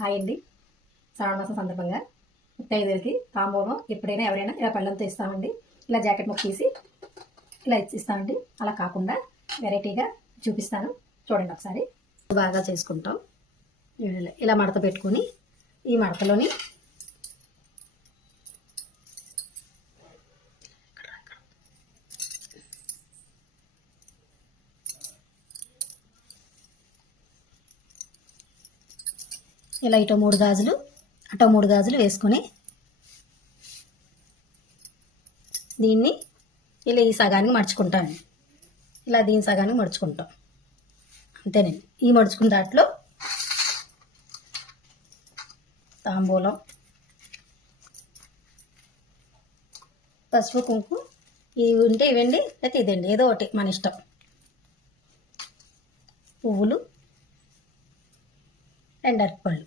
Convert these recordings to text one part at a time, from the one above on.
Hi అండి. శ్రావణ మాసం సందర్భంగా ముత్తైదులకి తాంబూలం ఎప్పుడైనా ఎవరైనా ఇలా పళ్ళంతో ఇస్తామండి. ఇలా జాకెట్ ముక్క తీసి ఇలా ఇచ్చి ఇస్తామండి అలా కాకుండా వెరైటీగా చూపిస్తాను. చూడండి ఒకసారి. బాగా చేసుకుంటాం. ఇలా- ఇలా మడత పెట్టుకొని ఈ మడతలోని ఇలా ఇటో మూడు గాజులు అటో మూడు గాజులు వేసుకొని దీన్ని ఇలా ఈ సగానికి మడుచుకుంటాం. ఇలా దీని సగానికి మడుచుకుంటాం. అంతేనండి. ఈ మడుచుకున్న దాంట్లో తాంబూలం పసుపు కుంకుమ ఇవి ఉంటే ఇవ్వండి లేకపోతే ఇదండి. ఏదో ఒకటి మన ఇష్టం. పువ్వులు రెండు అరటిపళ్ళు.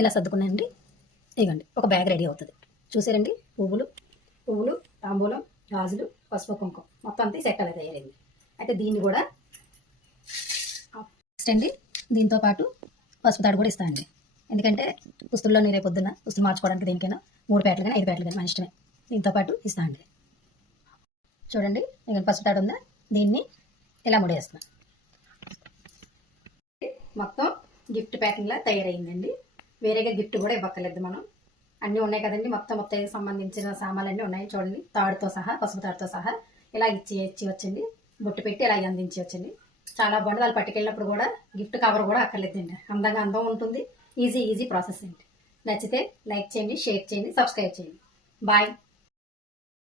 ఇలా సర్దుకున్నాయండి. ఇవ్వండి ఒక బ్యాగ్ రెడీ అవుతుంది. చూసారండి పువ్వులు పువ్వులు తాంబూలం గాజులు పసుపు కుంకుమ. మొత్తం అంతా సెట్ అనేది తయారైంది. అయితే దీన్ని కూడా నెక్స్ట్ అండి దీంతో పాటు పసుపు తాడు కూడా ఇస్తాను అండి ఎందుకంటే పుస్తుల్లో నీరే పొద్దున్న పుస్తులు మార్చుకోవడానికి దేనికైనా మూడు పేటలు కానీ ఐదు పేటలు కానీ మన ఇష్టమే. దీంతో పాటు ఇస్తాను అండి చూడండి ఇక్కడ పసుపు తాడు ఉందా? దీన్ని ఇలా ముడేస్తున్నాను మొత్తం గిఫ్ట్ ప్యాకింగ్లా తయారైందండి. వేరేగా గిఫ్ట్ కూడా ఇవ్వక్కర్లేదు మనం. అన్నీ ఉన్నాయి కదండి. మొత్తం మొత్తం సంబంధించిన సామాన్లన్నీ ఉన్నాయి చూడండి. తాడుతో సహా పసుపు తాడుతో సహా ఇలా ఇచ్చి ఇచ్చి వచ్చండి బొట్టు పెట్టి ఇలా అందించి వచ్చండి చాలా బాగుంది వాళ్ళు పట్టుకెళ్ళినప్పుడు కూడా గిఫ్ట్ కవర్ కూడా అక్కర్లేదండి. అందంగా అందం ఉంటుంది. ఈజీ ఈజీ ప్రాసెస్ అండి. నచ్చితే లైక్ చేయండి షేర్ చేయండి సబ్స్క్రైబ్ చేయండి. బాయ్.